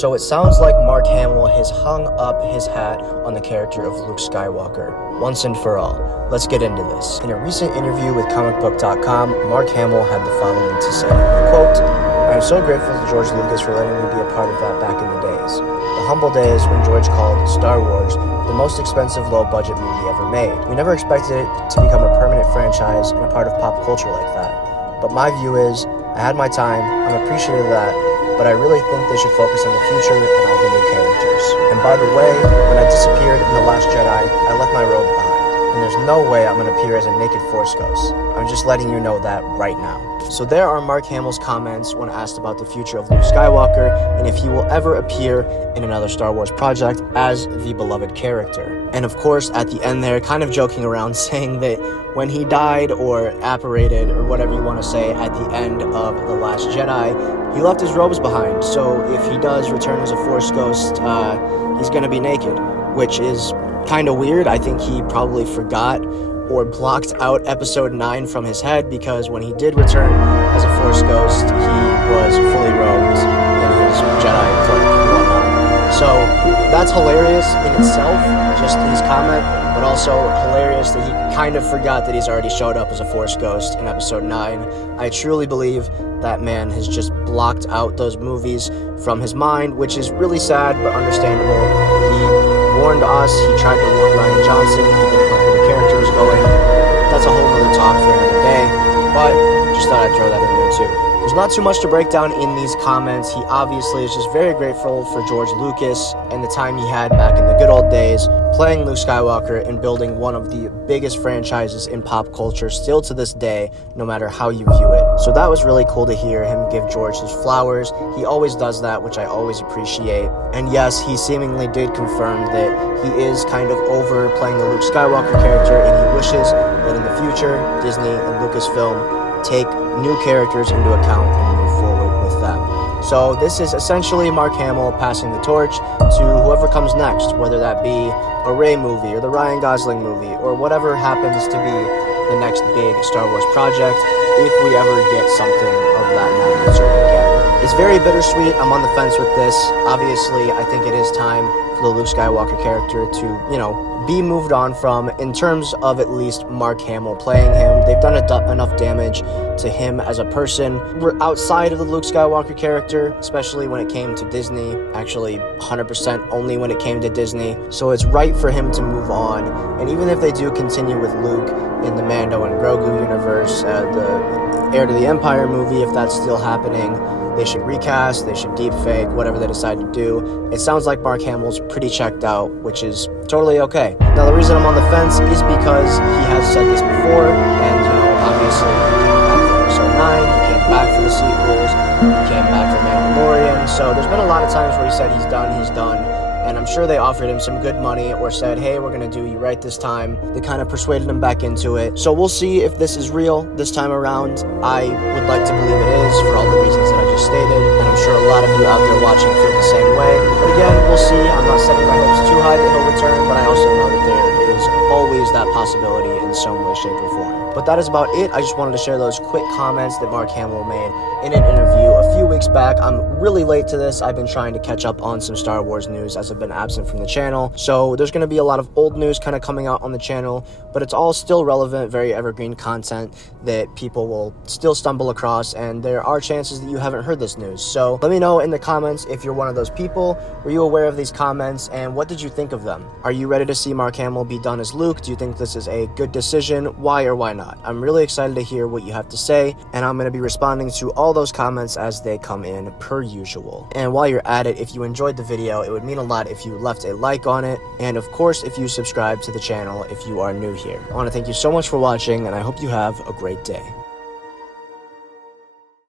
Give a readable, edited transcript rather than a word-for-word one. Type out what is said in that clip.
So it sounds like Mark Hamill has hung up his hat on the character of Luke Skywalker, once and for all. Let's get into this. In a recent interview with comicbook.com, Mark Hamill had the following to say, quote, "I am so grateful to George Lucas for letting me be a part of that back in the days. The humble days when George called Star Wars the most expensive low-budget movie ever made. We never expected it to become a permanent franchise and a part of pop culture like that. But my view is, I had my time, I'm appreciative of that, but I really think they should focus on the future and all the new characters. And by the way, when I disappeared in The Last Jedi, I left my robe behind. And there's no way I'm going to appear as a naked Force ghost. I'm just letting you know that right now." So there are Mark Hamill's comments when asked about the future of Luke Skywalker and if he will ever appear in another Star Wars project as the beloved character. And of course, at the end there, kind of joking around, saying that when he died or apparated or whatever you want to say at the end of The Last Jedi, he left his robes behind. So if he does return as a Force ghost, he's going to be naked, which is kind of weird. I think he probably forgot or blocked out episode 9 from his head, because when he did return as a Force ghost, he was fully robed in his Jedi cloak and whatnot. So that's hilarious in itself, just his comment, but also hilarious that he kind of forgot that he's already showed up as a Force ghost in episode 9. I truly believe that man has just blocked out those movies from his mind, which is really sad but understandable. He warned us, he tried to warn Ryan Johnson, he didn't like where the character was going. That's a whole other talk for another day, but just thought I'd throw that in there too. There's not too much to break down in these comments. He obviously is just very grateful for George Lucas and the time he had back in the good old days playing Luke Skywalker and building one of the biggest franchises in pop culture still to this day, no matter how you view it. So that was really cool to hear him give George his flowers. He always does that, which I always appreciate. And yes, he seemingly did confirm that he is kind of over playing the Luke Skywalker character, and he wishes that in the future, Disney and Lucasfilm take new characters into account and move forward with them. So this is essentially Mark Hamill passing the torch to whoever comes next, whether that be a Rey movie or the Ryan Gosling movie or whatever happens to be the next big Star Wars project, if we ever get something of that magnitude again. It's very bittersweet. I'm on the fence with this. Obviously, I think it is time for the Luke Skywalker character to, be moved on from, in terms of at least Mark Hamill playing him. They've done enough damage to him as a person. We're outside of the Luke Skywalker character, especially when it came to Disney, actually 100% only when it came to Disney. So it's right for him to move on. And even if they do continue with Luke in the Mando and Grogu universe, the Heir to the Empire movie, if that's still happening, they should recast, they should deepfake, whatever they decide to do. It sounds like Mark Hamill's pretty checked out, which is totally okay. Now, the reason I'm on the fence is because he has said this before, and, obviously he came back for episode 9, he came back for the sequels, he came back for Mandalorian, so there's been a lot of times where he said he's done, and I'm sure they offered him some good money or said, hey, we're going to do you right this time. They kind of persuaded him back into it. So we'll see if this is real this time around. I would like to believe it is for all the reasons that I just stated, and I'm sure a lot of you out there watching feel the same way. But again, we'll see. I'm not setting my hopes too high that he'll return, but I also know that there is always that possibility in some way, shape, or form. But that is about it. I just wanted to share those quick comments that Mark Hamill made in an interview a few weeks back. I'm really late to this. I've been trying to catch up on some Star Wars news as I've been absent from the channel. So there's going to be a lot of old news kind of coming out on the channel, but it's all still relevant, very evergreen content that people will still stumble across, and there are chances that you haven't heard this news. So let me know in the comments if you're one of those people. Were you aware of these comments, and what did you think of them? Are you ready to see Mark Hamill be done as Luke? Do you think this is a good decision? Why or why not? I'm really excited to hear what you have to say, and I'm going to be responding to all those comments as they come in per usual. And while you're at it, if you enjoyed the video, it would mean a lot if you left a like on it, and of course if you subscribe to the channel if you are new here. I want to thank you so much for watching, and I hope you have a great day.